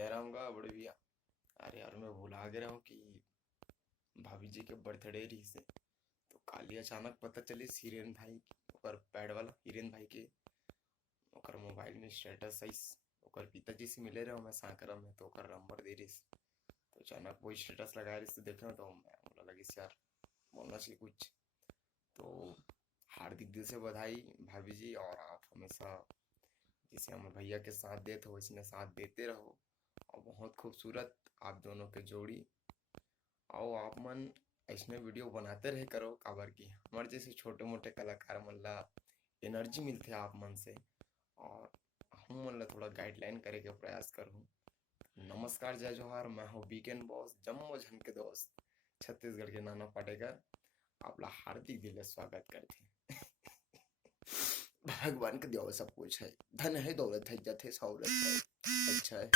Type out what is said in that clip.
जयराम का बड़े भैया। अरे यार मैं भुला गया हूँ कि भाभी जी के बर्थडे रही से। तो काली अचानक पता चली हिरेन भाई ओकर पैड वाला हिरेन भाई के ओकर मोबाइल में स्टेटस आइस। ओकर पिताजी से मिले रहे मैं साकरा में, तो ओकर नंबर दे रही। तो अचानक वो स्टेटस लगा रही तो देखा, तो मैं बोला लगी यार बोलना चाहिए कुछ। तो हार्दिक दिल से बधाई भाभी जी, और आप हमेशा जिसे हम भैया के साथ देते हो इसने साथ देते रहो। और बहुत खूबसूरत आप दोनों के जोड़ी। आओ आप मन ऐसने वीडियो बनाते रहे करो, काबर की हमारे जैसे छोटे मोटे कलाकार मन ला एनर्जी मिलते आप मन से, और हम मन ला थोड़ा गाइडलाइन करे के प्रयास करूँ। नमस्कार, जय जोहार, मैं हूँ वीकेंड बॉस, जम्मो जन के दोस्त, छत्तीसगढ़ के नाना पाटेकर। आपला हार्दिक दिल से स्वागत करते हैं। भगवान के देव सब कुछ है, धन है दौलत है इज्जत है सहूलत है, अच्छा है।